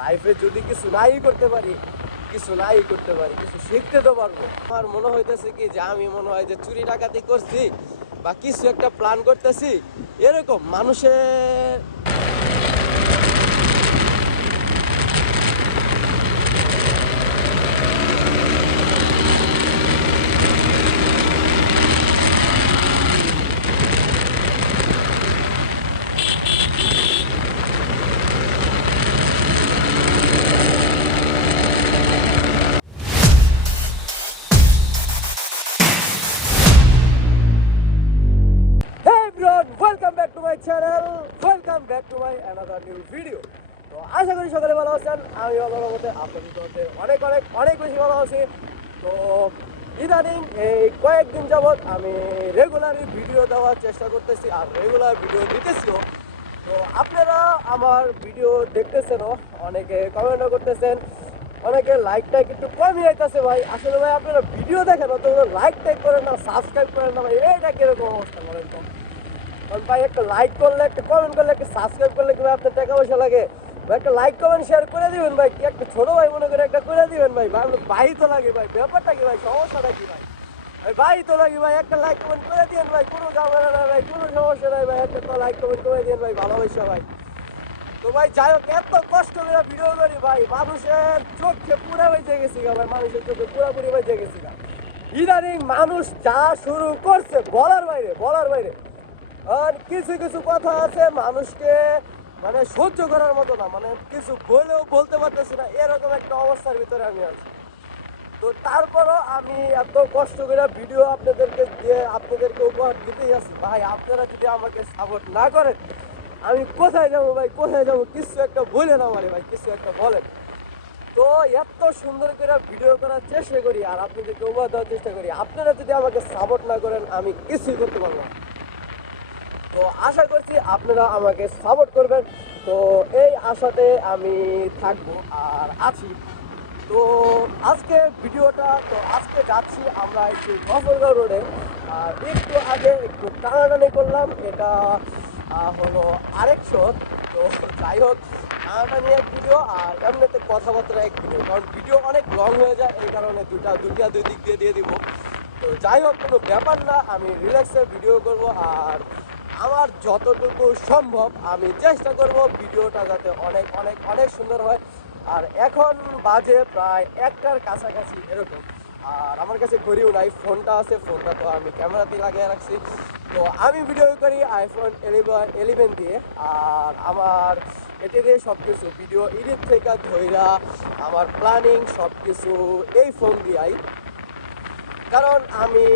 লাইফে যদি কিছু নাই করতে পারি, কিছু শিখতে তো পারবো। আমার মনে হইতেছে কি যে আমি মনে হয় যে চুরি ডাকাতি করছি বা কিছু একটা প্ল্যান করতেছি, এরকম মানুষের। Welcome back to my channel, welcome back to my another new video. তো আশা করি সকালে ভালো আছেন। আমি আল্লাহর মধ্যে আপনাদের মধ্যে অনেক অনেক অনেক বেশি ভালো আছি। তো ইদানিং এই কয়েকদিন যাবৎ আমি রেগুলারই ভিডিও দেওয়ার চেষ্টা করতেছি আর রেগুলার ভিডিও দিতেছিও। তো আপনারা আমার ভিডিও দেখতেছেনও, অনেকে কমেন্টও করতেছেন, অনেকে লাইক টাইক একটু কমই আইতেছে ভাই। আসলে ভাই আপনারা ভিডিও দেখেন অত লাইক টাইক করেন না, সাবস্ক্রাইব করেন না ভাই, এটা কিরকম অবস্থা করেন তো? কারণ ভাই একটা লাইক করলে, একটা কমেন্ট করলে, একটা সাবস্ক্রাইব করলে কি ভাই আপনার টাকা পয়সা লাগে ভাই? একটা লাইক কমেন্ট শেয়ার করে দিবেন ভাই, কি একটা ছোট ভাই মনে করে একটা করে দিবেন ভাই। ভাই তো লাগে ভাই, ব্যাপারটা কি ভাই, সমস্যাটা কি ভাই? ভাই তো লাগে ভাই, একটা লাইক কমেন্ট করে দিন ভাই, কোনো ঝামেলা নাই ভাই, কোনো সমস্যা নাই ভাই, একটা তো লাইক কমেন্ট করে দিন ভাই, ভালোবাসা ভাই। তো ভাই যাই হোক, এত কষ্ট করে ভিডিও করি ভাই, মানুষের চোখে পুরা বেঁচে গেছি গা ভাই, মানুষের চোখে পুরাপুরি বেঁচে গেছি গা। ইদানিং মানুষ যা শুরু করছে বলার বাইরে, বলার বাইরে। আর কিছু কিছু কথা আছে মানুষকে মানে সহ্য করার মতো না, মানে কিছু বলেও বলতে পারতেছি না, এরকম একটা অবস্থার ভিতরে আমি আছি। তো তারপরও আমি এত কষ্ট করে ভিডিও আপনাদেরকে দিয়ে আপনাদেরকে উপহার দিতেই আছি ভাই। আপনারা যদি আমাকে সাপোর্ট না করেন আমি কোথায় যাবো ভাই, কোথায় যাবো? কিছু একটা বলেন আমারে ভাই, কিছু একটা বলেন। তো এত সুন্দর করে ভিডিও করার চেষ্টা করি আর আপনাদেরকে উপহার দেওয়ার চেষ্টা করি, আপনারা যদি আমাকে সাপোর্ট না করেন আমি কিছুই করতে পারবো না। তো আশা করছি আপনারা আমাকে সাপোর্ট করবেন। তো এই আশাতে আমি থাকবো আর আছি। তো আজকে ভিডিওটা, তো আজকে যাচ্ছি আমরা একটু গফরগাঁও রোডে। আর একটু আগে একটু টানাটানি করলাম, এটা হলো আরেকশো। তো যাই হোক, টানাটানি এক ভিডিও আর এমনিতে কথাবার্তা এক ভিডিও, কারণ ভিডিও অনেক লং হয়ে যায়, এই কারণে দুই দিক দিয়ে দিব। তো যাই হোক, কোনো ব্যাপার না, আমি রিল্যাক্সে ভিডিও করব আর আমার যতটুকু সম্ভব আমি চেষ্টা করব ভিডিওটা যাতে অনেক অনেক অনেক সুন্দর হয়। আর এখন বাজে প্রায় 1টার কাছাকাছি এরকম। আর আমার কাছে ঘড়িও নাই, ফোনটা আছে, ফোনটা তো আমি ক্যামেরাতে লাগিয়ে রাখছি। তো আমি ভিডিও করি আইফোন 11 দিয়ে। আর আমার এটি দিয়ে সব কিছু ভিডিও এডিট থেকে ধইরা আমার প্ল্যানিং সব কিছু এই ফোন দিয়াই। কারণ আমি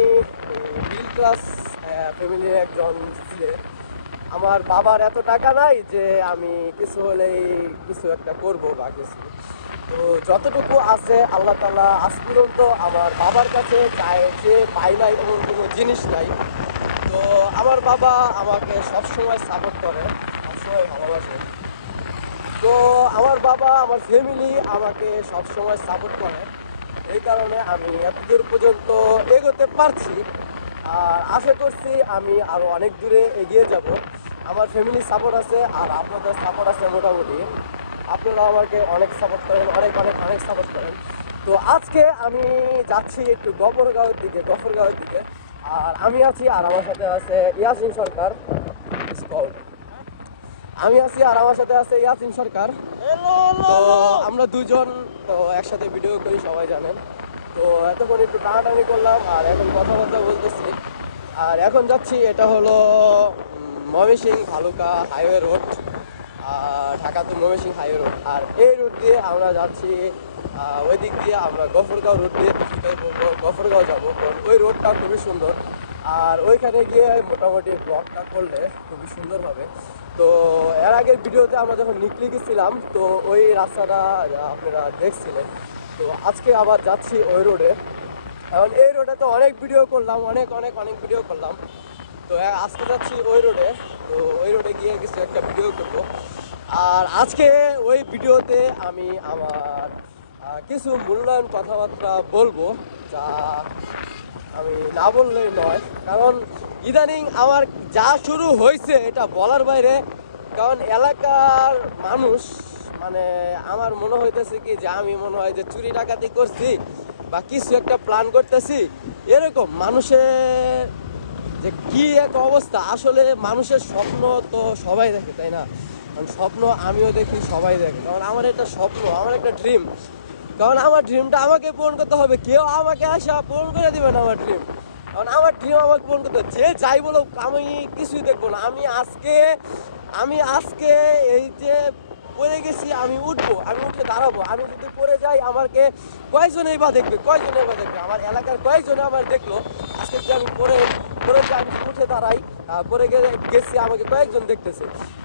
মিডল ক্লাস ফ্যামিলির একজন ছেলে। আমার বাবার এত টাকা নাই যে আমি কিছু হলেই কিছু একটা করবো বা কিছু। তো যতটুকু আছে আল্লাহ তাআলা আজ পর্যন্ত আমার বাবার কাছে যে পাই নাই এমন কোনো জিনিস নাই। তো আমার বাবা আমাকে সবসময় সাপোর্ট করে, সবসময় ভালোবাসে। তো আমার বাবা, আমার ফ্যামিলি আমাকে সবসময় সাপোর্ট করে, এই কারণে আমি এতদূর পর্যন্ত এগোতে পারছি। আর আশা করছি আমি আরও অনেক দূরে এগিয়ে যাব। আমার ফ্যামিলি সাপোর্ট আছে আর আপনাদের সাপোর্ট আছে মোটামুটি। আপনারা আমাকে অনেক সাপোর্ট করেন, অনেক অনেক অনেক সাপোর্ট করেন। তো আজকে আমি যাচ্ছি একটু গফরগাঁওয়ের দিকে। আর আমি আছি আর আমার সাথে আছে ইয়াসিন সরকার। আমি আছি আর আমার সাথে আছে ইয়াসিন সরকার। তো আমরা দুজন তো একসাথে ভিডিও করি, সবাই জানেন। তো এতক্ষণ একটু টানাটানি করলাম আর এখন কথাবার্তা বলতেছি। আর এখন যাচ্ছি, এটা হলো Mymensingh Bhaluka highway road, Dhaka to Mymensingh highway road. আর এই রোড দিয়ে আমরা যাচ্ছি, ওই দিক দিয়ে আমরা গফরগাঁও রোড দিয়ে গফরগাঁও যাবো, কারণ ওই রোডটা খুবই সুন্দর। আর ওইখানে গিয়ে মোটামুটি ব্লগটা করলে খুবই সুন্দর হবে। তো এর আগের ভিডিওতে আমরা যখন নিকলি গেছিলাম তো ওই রাস্তাটা আপনারা দেখছিলেন। তো আজকে আবার যাচ্ছি ওই রোডে, কারণ এই রোডে তো অনেক ভিডিও করলাম, অনেক অনেক অনেক ভিডিও করলাম। তো আজকে যাচ্ছি ওই রোডে। তো ওই রোডে গিয়ে কিছু একটা ভিডিও করবো। আর আজকে ওই ভিডিওতে আমি আমার কিছু মূল্যায়ন কথাবার্তা বলবো, যা আমি না বললেই নয়। কারণ ইদানিং আমার যা শুরু হয়েছে এটা বলার বাইরে। কারণ এলাকার মানুষ মানে আমার মনে হইতেছে কি যে আমি মনে হয় যে চুরি ডাকাতি করছি বা কিছু একটা প্ল্যান করতেছি, এরকম মানুষের যে কি এক অবস্থা। আসলে মানুষের স্বপ্ন তো সবাই দেখে, তাই না? কারণ স্বপ্ন আমিও দেখি, সবাই দেখে। কারণ আমার একটা স্বপ্ন, আমার একটা ড্রিম, কারণ আমার ড্রিমটা আমাকে পূরণ করতে হবে। কেউ আমাকে আসা পূরণ করে দিবে না আমার ড্রিম। কারণ আমার ড্রিম আমাকে পূরণ করতে হবে। যে যাই বলো আমি কিছুই দেখবো না। আমি আজকে এই যে পড়ে গেছি, আমি উঠবো, আমি উঠে দাঁড়াবো। আমি যদি পড়ে যাই আমাকে কয়জনেই বা দেখবে, আমার এলাকার কয়েকজনে আমার দেখলো। আজকে যদি আমি পড়ে পড়ে যাই, আমি যদি উঠে দাঁড়াই, পরে গেছি, আমাকে কয়েকজন দেখতেছে।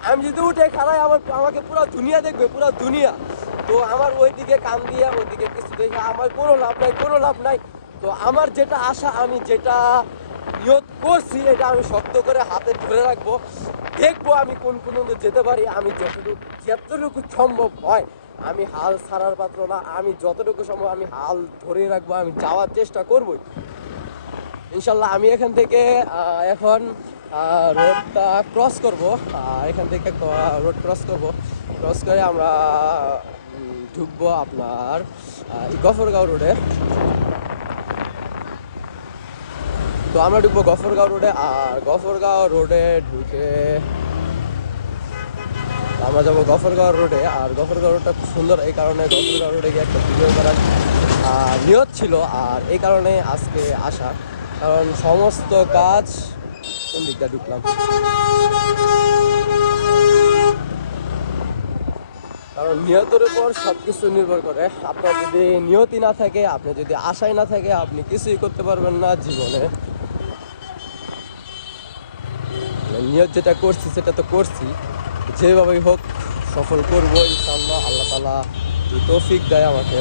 আমি যদি উঠে খাড়াই, আমাকে পুরো দুনিয়া দেখবে, পুরো দুনিয়া। তো আমার ওইদিকে কান দিয়ে ওইদিকে কিছু দেখে আমার কোনো লাভ নাই। তো আমার যেটা আশা, আমি যেটা নিয়ত করছি, এটা আমি শক্ত করে হাতে ধরে রাখবো। দেখবো আমি কোন পর্যন্ত যেতে পারি। আমি যতটুকু সম্ভব হয়, আমি হাল ছাড়ার পাত্র না। আমি যতটুকু সম্ভব আমি হাল ধরে রাখবো, আমি যাওয়ার চেষ্টা করবোই ইনশাল্লাহ। আমি এখান থেকে এখন রোডটা ক্রস করবো। এখান থেকে রোড ক্রস করে আমরা ঢুকবো আপনার গফরগাঁও রোডে। তো আমরা ঢুকবো গফরগাঁও রোডে। আর গফরগাঁও রোডে ঢুকে আমরা যাবো গফরগাঁও রোডে। আর গফরগাঁও রোডটা খুব সুন্দর, এই কারণে গফরগাঁও রোডে গিয়ে একটা ভিডিও করার নিয়ত ছিল। আর এই কারণে আজকে আসা, কারণ সমস্ত কাজ কোন দিকটা ঢুকলাম, কারণ নিয়তের উপর সব কিছু নির্ভর করে। আপনার যদি নিয়তি না থাকে, আপনি যদি আশাই না থাকে, আপনি কিছুই করতে পারবেন না জীবনে। নিয়ত যেটা করছি সেটা তো করছি, যেভাবেই হোক সফল করবো ইনশাআল্লাহ। আল্লাহ তাআলা তৌফিক দেয় আমাকে।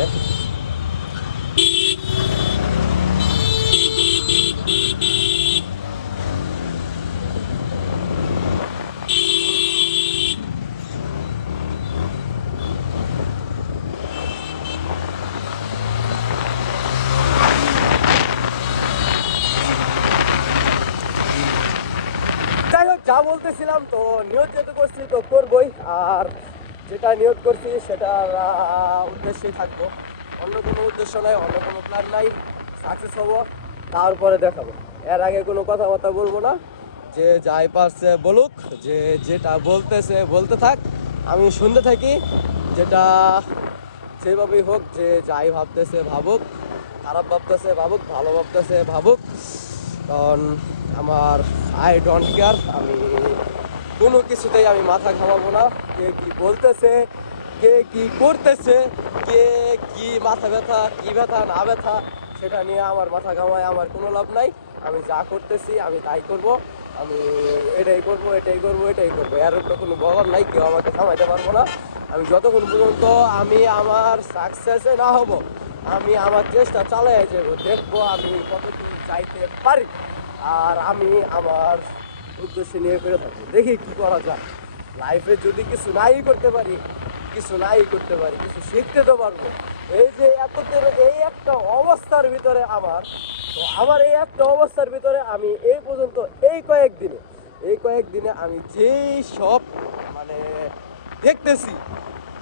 যাই হোক, যা বলতেছিলাম, তো নিয়ত যেটা করছি তো করবই। আর যেটা নিয়ত করছি সেটার উদ্দেশ্যেই থাকবো। অন্য কোনো উদ্দেশ্য নাই, অন্য কোনো প্ল্যান নাই। সাকসেস হবো, তারপরে দেখাবো। এর আগে কোনো কথাবার্তা বলবো না। যে যাই পারছে বলুক, যে যেটা বলতেছে বলতে থাক, আমি শুনতে থাকি। যেটা যেভাবেই হোক, যে যাই ভাবতেছে ভাবুক, খারাপ ভাবতেছে ভাবুক, ভালো ভাবতেছে ভাবুক। কারণ আমার আই ডোন্ট কেয়ার। আমি কোনো কিছুতেই আমি মাথা ঘামাবো না। কে কি বলতেছে, কে কি করতেছে, কে কি মাথা ব্যথা, কি ব্যথা না ব্যথা, সেটা নিয়ে আমার মাথা ঘামায় আমার কোনো লাভ নাই। আমি যা করতেছি আমি তাই করব। আমি এটাই করব, এর উপরে কোনো বলার নাই। কেউ আমাকে থামাইতে পারবো না। আমি যতক্ষণ পর্যন্ত আমি আমার সাকসেসে না হব, আমি আমার চেষ্টা চালিয়ে যাবো। দেখবো আমি কতটুকু চাইতে পারি। আর আমি আমার উদ্দেশ্য নিয়ে ফিরে থাকবো। দেখি কি করা যায় লাইফে। যদি কিছু নাই করতে পারি, কিছু শিখতে তো পারবো। এই যে এই একটা অবস্থার ভিতরে আমার এই একটা অবস্থার ভিতরে আমি এই পর্যন্ত এই কয়েকদিনে আমি যেই সব মানে দেখতেছি,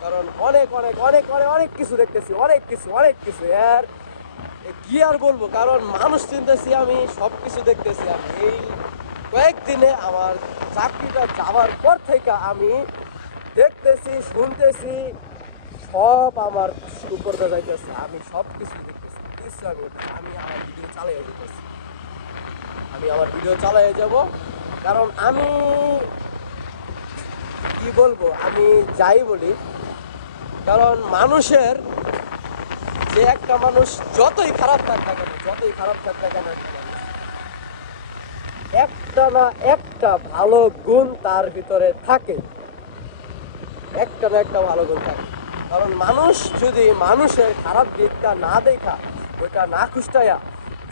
কারণ অনেক অনেক অনেক অনেক অনেক কিছু দেখতেছি, অনেক কিছু আর কি আর বলবো। কারণ মানুষ চিনতেছি, আমি সব কিছু দেখতেছি। আমি এই কয়েকদিনে আমার চাকরিটা যাওয়ার পর থেকে আমি দেখতেছি, শুনতেছি, সব আমার উপর যাইতেছে। আমি সব কিছু দেখতেছি, আমি আমার ভিডিও চালিয়ে যাব। কারণ আমি কি বলবো, আমি যাই বলি, কারণ মানুষের যে একটা মানুষ যতই খারাপ থাক না কেন, একটা না একটা ভালো গুণ তার ভিতরে থাকে, একটা না একটা ভালো গুণ থাকে। কারণ মানুষ যদি মানুষের খারাপ দিকটা না দেখা, ওইটা না খুঁজটাইয়া,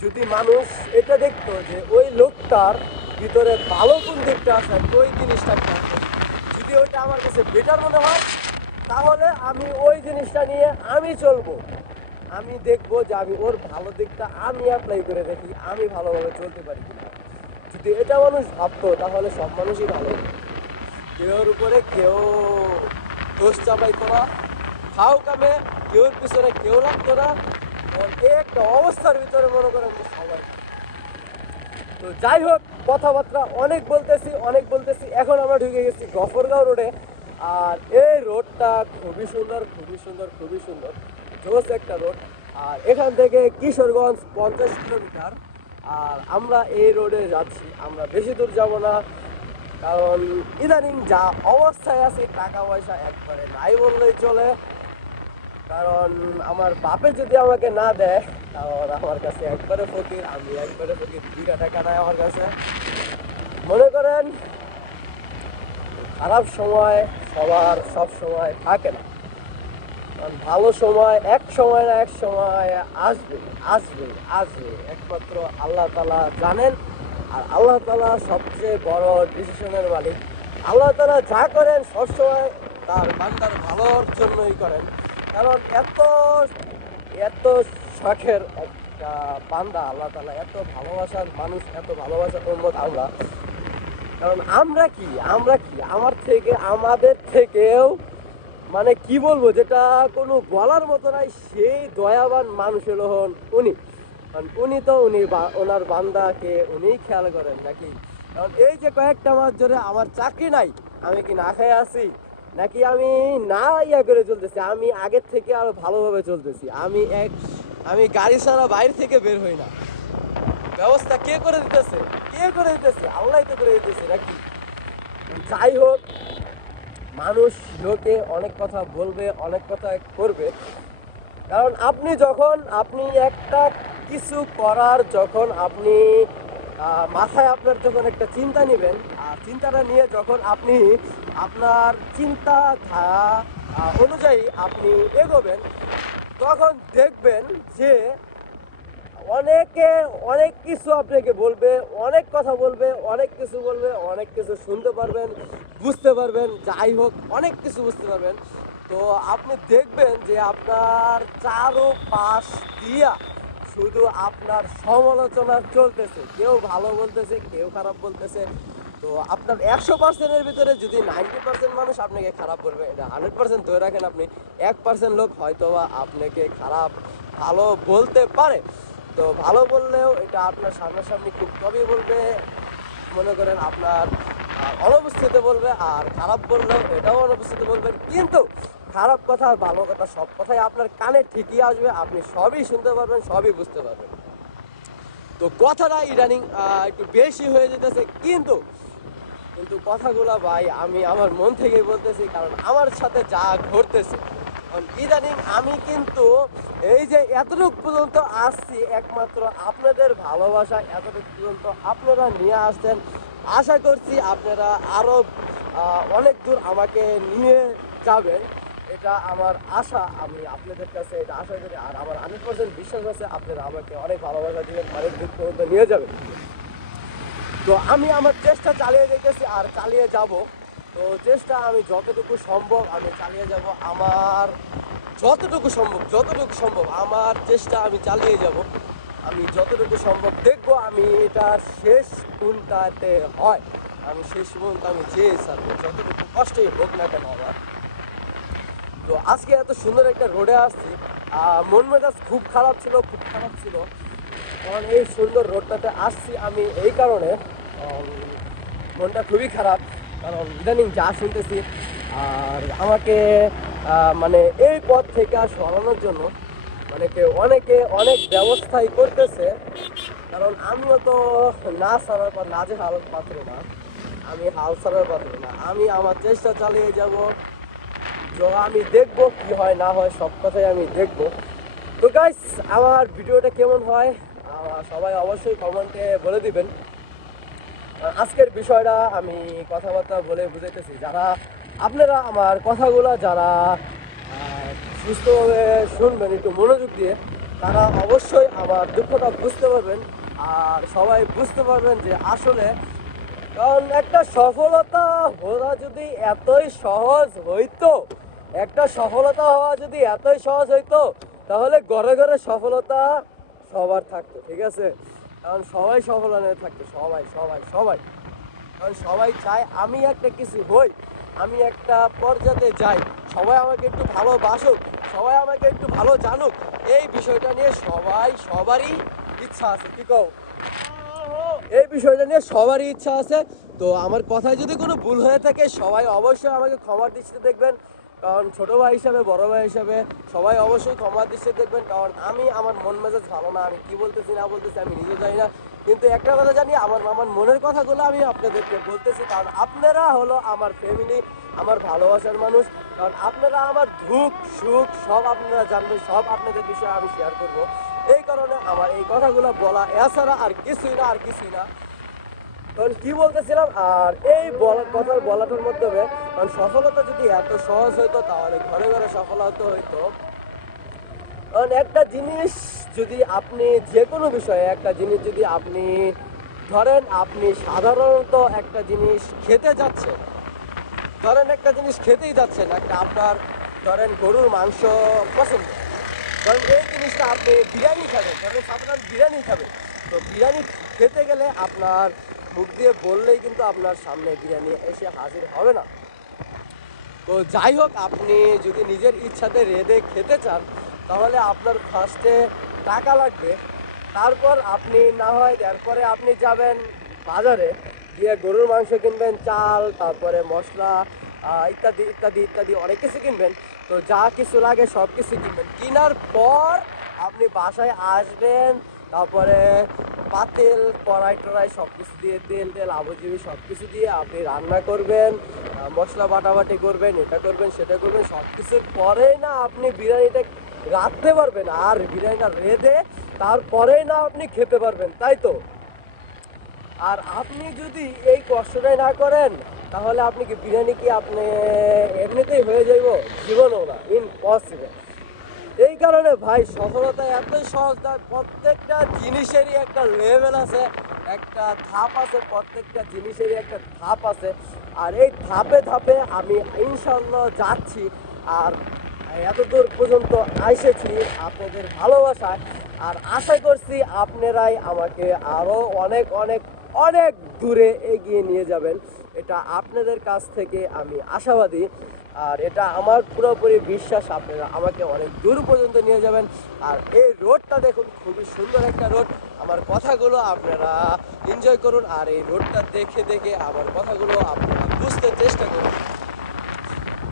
যদি মানুষ এটা দেখতো যে ওই লোকটার ভিতরে ভালো কোন দিকটা আছে, ওই জিনিসটা যদি ওইটা আমার কাছে বেটার মনে হয়, তাহলে আমি ওই জিনিসটা নিয়ে আমি চলবো। আমি দেখবো যে আমি ওর ভালো দিকটা আমি অ্যাপ্লাই করে দেখি, আমি ভালোভাবে চলতে পারি কিনা। যদি এটা মানুষ ভাবতো, তাহলে সব মানুষই ভালো। কেউর উপরে কেউ দোষ চাপাইতো না, খাও কামে কেউর পিছনে কেউ লাগতো না। এই একটা অবস্থার ভিতরে মনে করেন যে সবাই। তো যাই হোক, কথাবার্তা অনেক বলতেছি। এখন আমরা ঢুকে গেছি গফরগাঁও রোডে। আর এই রোডটা খুবই সুন্দর জোস একটা রোড। আর এখান থেকে কিশোরগঞ্জ 50 কিলোমিটার। আর আমরা এই রোডে যাচ্ছি, আমরা বেশি দূর যাব না, কারণ ইদানিং যা অবস্থায় আছে টাকা পয়সা একবারে নাই বললেই চলে। কারণ আমার বাপে যদি আমাকে না দেয়, কারণ আমার কাছে একবারে ফকির, আমি একবারে ফকির, 2 টাকা নাই আমার কাছে। মনে করেন খারাপ সময় সবার সব সময় থাকে না, কারণ ভালো সময় এক সময় না এক সময় আসবে। একমাত্র আল্লাহ তাআলা জানেন। আর আল্লাহ তাআলা সবচেয়ে বড় ডিসিশনের মালিক। আল্লাহ তাআলা যা করেন সবসময় তার বান্দার ভালোর জন্যই করেন। কারণ এত শখের একটা বান্দা আল্লাহ তাআলা, এত ভালোবাসার মানুষ, এত ভালোবাসার উম্মত আমরা। কারণ আমাদের থেকেও মানে কি বলবো, যেটা কোনো বলার মতো নাই, সেই দয়াবান মানুষ হলো হন উনি। কারণ ওনার বান্দাকে উনিই খেয়াল করেন নাকি। কারণ এই যে কয়েকটা মাস ধরে আমার চাকরি নাই, আমি কি না খেয়ে আছি নাকি আমি না করে চলতেছি, আমি আগের থেকে আরো ভালোভাবে চলতেছি। আমি গাড়ি ছাড়া বাইরে থেকে বের হই না। ব্যবস্থা কে করে দিতেছে? আল্লাহই তো করে দিতেছে নাকি। যাই হোক, মানুষ লোকে অনেক কথা বলবে, অনেক কথা করবে। কারণ আপনি একটা কিছু করার যখন আপনি মাথায় আপনার যখন একটা চিন্তা নেবেন, আর চিন্তাটা নিয়ে যখন আপনি আপনার চিন্তাধারা অনুযায়ী আপনি এগোবেন, তখন দেখবেন যে অনেক কিছু আপনাকে বলবে, অনেক কথা বলবে, অনেক কিছু শুনতে পারবেন, বুঝতে পারবেন। যাই হোক, অনেক কিছু বুঝতে পারবেন। তো আপনি দেখবেন যে আপনার চারোপাশ দিয়া শুধু আপনার সমালোচনা চলতেছে, কেউ ভালো বলতেছে, কেউ খারাপ বলতেছে। তো আপনার 100%-এর ভিতরে যদি 90% মানুষ আপনাকে খারাপ বলবে, এটা 100% ধরে রাখেন আপনি। 1% লোক হয়তো বা আপনাকে ভালো বলতে পারে। তো ভালো বললেও এটা আপনার সামনাসামনি খুব কমই বলবে, মনে করেন আপনার অনুপস্থিতিতে বলবে। আর খারাপ বললেও এটাও অনুপস্থিতিতে বলবেন। কিন্তু খারাপ কথা আর ভালো কথা সব কথাই আপনার কানে ঠিকই আসবে, আপনি সবই শুনতে পারবেন, সবই বুঝতে পারবেন। তো কথাটা ইদানিং একটু বেশি হয়ে যেতেছে, কিন্তু কথাগুলা ভাই আমি আমার মন থেকেই বলতেছি, কারণ আমার সাথে যা ঘটতেছে। কারণ ইদানিং আমি কিন্তু এই যে এতটুকু পর্যন্ত আসছি, একমাত্র আপনাদের ভালোবাসা এতটুকু পর্যন্ত আপনারা নিয়ে আসছেন। আশা করছি আপনারা আরও অনেক দূর আমাকে নিয়ে যাবেন, এটা আমার আশা। আমি আপনাদের কাছে এটা আশা করি, আর আমার 100% বিশ্বাস আছে আপনারা আমাকে অনেক ভালোবাসা দিবেন, অনেক দূর পর্যন্ত নিয়ে যাবেন। তো আমি আমার চেষ্টা চালিয়ে যেতেছি আর চালিয়ে যাব। তো চেষ্টা আমি যতটুকু সম্ভব আমি চালিয়ে যাব, আমার যতটুকু সম্ভব আমার চেষ্টা আমি চালিয়ে যাব। আমি যতটুকু সম্ভব দেখব আমি এটা শেষ কোনটাতে হয়, আমি শেষ পর্যন্ত আমি চেয়ে ছাড়বো, যতটুকু কষ্টই হোক না কেন আমার। তো আজকে এত সুন্দর একটা রোডে আসছি, মন মেজাজ খুব খারাপ ছিল। কারণ এই সুন্দর রোডটাতে আসছি আমি এই কারণে, মনটা খুবই খারাপ। কারণ ইদানিং যা শুনতেছি, আর আমাকে মানে এই পথ থেকে সরানোর জন্য অনেকে অনেক ব্যবস্থাই করতেছে। কারণ আমিও তো না ছাড়ার পর না যে হাল পাত্র না, আমি হাল ছাড়ার পাত্র না। আমি আমার চেষ্টা চালিয়ে যাব, আমি দেখব কি হয় না হয়, সব কথাই আমি দেখব। তো গাইস, আমার ভিডিওটা কেমন হয় সবাই অবশ্যই কমেন্টে বলে দিবেন। আজকের বিষয়টা আমি কথাবার্তা বলে বুঝাইতেছি, যারা আপনারা আমার কথাগুলো যারা সুস্থভাবে শুনবেন একটু মনোযোগ দিয়ে, তারা অবশ্যই আমার দুঃখটা বুঝতে পারবেন। আর সবাই বুঝতে পারবেন যে আসলে, কারণ একটা সফলতা হওয়া যদি এতই সহজ হইতো, তাহলে ঘরে ঘরে সফলতা সবার থাকতো, ঠিক আছে? কারণ সবাই সফল থাকতো, সবাই। কারণ সবাই চায় আমি একটা কিছু হই, আমি একটা পর্যায়ে যাই, সবাই আমাকে একটু ভালোবাসুক, সবাই আমাকে একটু ভালো জানুক, এই বিষয়টা নিয়ে সবারই ইচ্ছা আছে। কি কও? এই বিষয়টা নিয়ে সবারই ইচ্ছা আছে। তো আমার কথায় যদি কোনো ভুল হয়ে থাকে সবাই অবশ্যই আমাকে ক্ষমার দৃষ্টিতে দেখবেন, কারণ ছোট ভাই হিসাবে বড় ভাই হিসাবে সবাই অবশ্যই ক্ষমার দৃষ্টিতে দেখবেন, কারণ আমি আমার মন মেজাজ ভালো না, আমি কি বলতেছি না বলতেছি আমি নিজেও জানি না, কিন্তু একটা কথা জানি, আমার মনের কথাগুলো আমি আপনাদেরকে বলতেছি, কারণ আপনারা হলো আমার ফ্যামিলি, আমার ভালোবাসার মানুষ, কারণ আপনারা আমার দুঃখ সুখ সব আপনারা জানবেন, সব আপনাদের বিষয়ে আমি শেয়ার করব। এই কারণে আমার এই কথাগুলো বলা, এছাড়া আর কিছুই না। তখন কি বলতেছিলাম, আর এই বলাটার মাধ্যমে, কারণ সফলতা যদি এত সহজ হইতো তাহলে ঘরে ঘরে সফলতা হইতো। কারণ একটা জিনিস যদি আপনি যে কোনো বিষয়ে একটা জিনিস যদি আপনি ধরেন, আপনি সাধারণত একটা জিনিস খেতে যাচ্ছেন, ধরেন একটা জিনিস খেতেই যাচ্ছেন, একটা আপনার ধরেন গরুর মাংস পছন্দ, ধরেন এই জিনিসটা আপনি বিরিয়ানি খাবেন, ধরেন সাধারণ বিরিয়ানি খাবেন, তো বিরিয়ানি খেতে গেলে আপনার মুখ দিয়ে বললেই কিন্তু আপনার সামনে বিরিয়ানি এসে হাজির হবে না। তো যাই হোক, আপনি যদি নিজের ইচ্ছাতে রেঁধে খেতে চান তাহলে আপনার ফার্স্টে টাকা লাগবে, তারপর আপনি না হয় এরপরে আপনি যাবেন বাজারে, গিয়ে গরুর মাংস কিনবেন, চাল, তারপরে মশলা, ইত্যাদি ইত্যাদি ইত্যাদি অনেক কিছু কিনবেন। তো যা কিছু লাগে সব কিছু কিনবেন, কেনার পর আপনি বাসায় আসবেন, তারপরে পাতিল কড়াই টড়াই সব কিছু দিয়ে তেল তেল আবুজিবি সব কিছু দিয়ে আপনি রান্না করবেন, মশলা বাটাবাটি করবেন, এটা করবেন সেটা করবেন, সব কিছুর পরেই না আপনি বিরিয়ানিটা রাঁধতে পারবেন, আর বিরিয়ানিটা রেঁধে তারপরেই না আপনি খেতে পারবেন, তাই তো? আর আপনি যদি এই কষ্টটাই না করেন তাহলে আপনি কি বিরিয়ানি কি আপনি এমনিতেই হয়ে যাইব? জীবনও না, ইম্পসিবল। এই কারণে ভাই সফলতা এতই সহজ নয়, প্রত্যেকটা জিনিসেরই একটা লেভেল আছে, একটা ধাপ আছে, প্রত্যেকটা জিনিসেরই একটা ধাপ আছে, আর এই ধাপে ধাপে আমি ইনশাল্লাহ যাচ্ছি। আর এত দূর পর্যন্ত এসেছি আপনাদের ভালোবাসায়, আর আশা করছি আপনারাই আমাকে আরও অনেক অনেক অনেক দূরে এগিয়ে নিয়ে যাবেন, এটা আপনাদের কাছ থেকে আমি আশাবাদী। আর এটা আমার পুরোপুরি বিশ্বাস, আপনারা আমাকে অনেক দূর পর্যন্ত নিয়ে যাবেন। আর এই রোডটা দেখুন, খুবই সুন্দর একটা রোড, আমার কথাগুলো আপনারা এনজয় করুন, আর এই রোডটা দেখে দেখে আমার কথাগুলো আপনারা বুঝতে চেষ্টা করুন,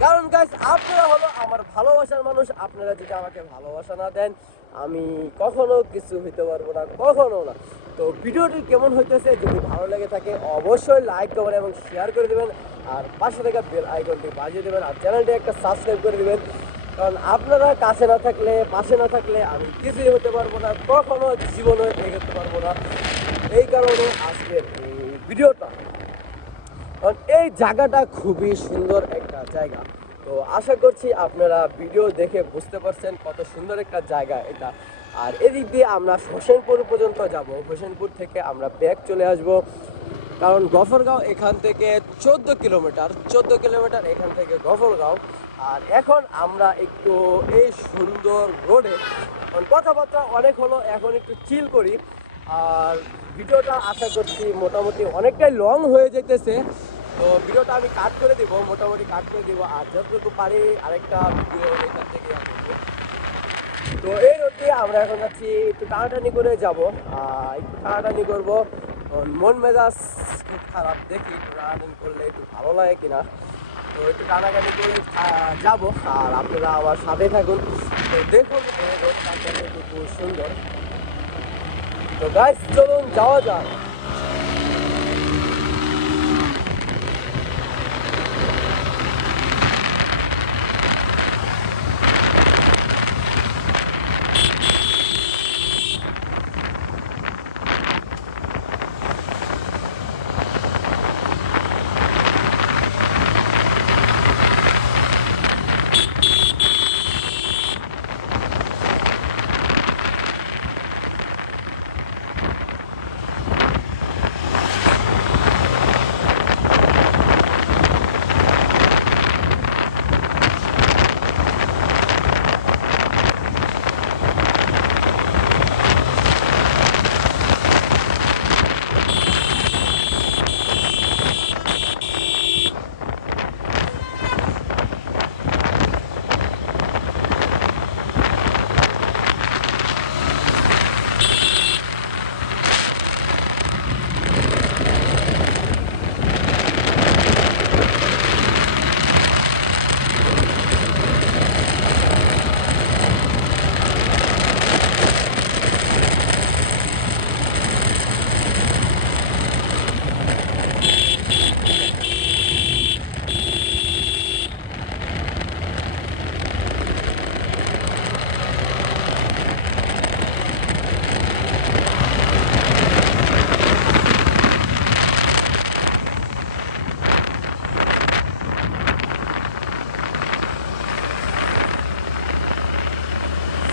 কারণ গাইস আপনারা হলো আমার ভালোবাসার মানুষ, আপনারা যদি আমাকে ভালোবাসা না দেন আমি কখনো কিছু হইতে পারবো না, কখনো না। তো ভিডিওটি কেমন হইতেছে, যদি ভালো লেগে থাকে অবশ্যই লাইক কমেন্ট এবং শেয়ার করে দেবেন, আর পাশে থেকে বেল আইকনটি বাজিয়ে দেবেন, আর চ্যানেলটি একটা সাবস্ক্রাইব করে দেবেন, কারণ আপনারা কাছে না থাকলে, পাশে না থাকলে আমি কিছুই হতে পারবো না, কখনো জীবনে এগোতে পারবো না। এই কারণে আজকের এই ভিডিওটা, কারণ এই জায়গাটা খুবই সুন্দর একটা জায়গা। তো আশা করছি আপনারা ভিডিও দেখে বুঝতে পারছেন কত সুন্দর একটা জায়গা এটা। আর এদিক দিয়ে আমরা হোসেনপুর পর্যন্ত যাব, হোসেনপুর থেকে আমরা ব্যাক চলে আসব, কারণ গফরগাঁও এখান থেকে 14 কিলোমিটার এখান থেকে গফরগাঁও। আর এখন আমরা একটু এই সুন্দর রোডে, কারণ কথাবার্তা অনেক হলো, এখন একটু চিল করি। আর ভিডিওটা আশা করছি মোটামুটি অনেকটাই লং হয়ে যেতেছে, তো ভিডিওটা আমি কাট করে দিব, মোটামুটি কাট করে দিব, আর যতটুকু পারি আরেকটা ভিডিও এখান থেকে করবো। তো এই রোডে আমরা এখন যাচ্ছি, একটু টানাটানি করে যাব, একটু টানাটানি করবো, মন মেজাজ খুব খারাপ, দেখি একটু টানাটানি করলে একটু ভালো লাগে কিনা। তো একটু টানাটানি করে যাবো, আর আপনারা আমার সাথে থাকুন। তো দেখুন এই রোডটা কতটুকু সুন্দর। তো গাইস চলুন যাওয়া যাক।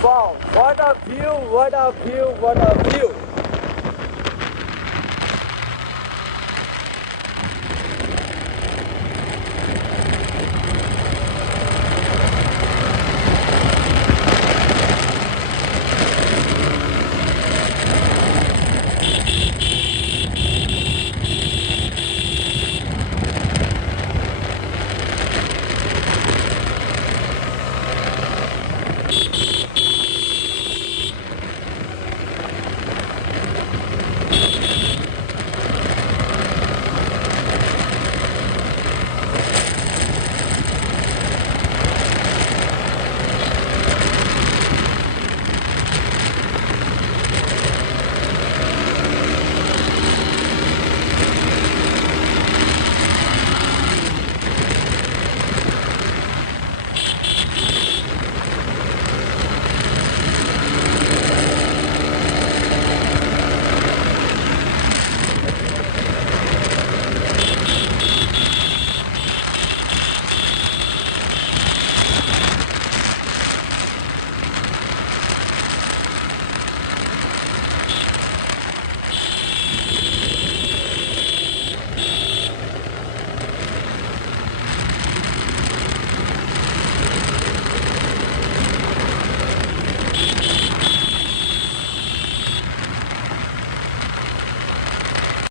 Wow, what a view, what a view, what a view.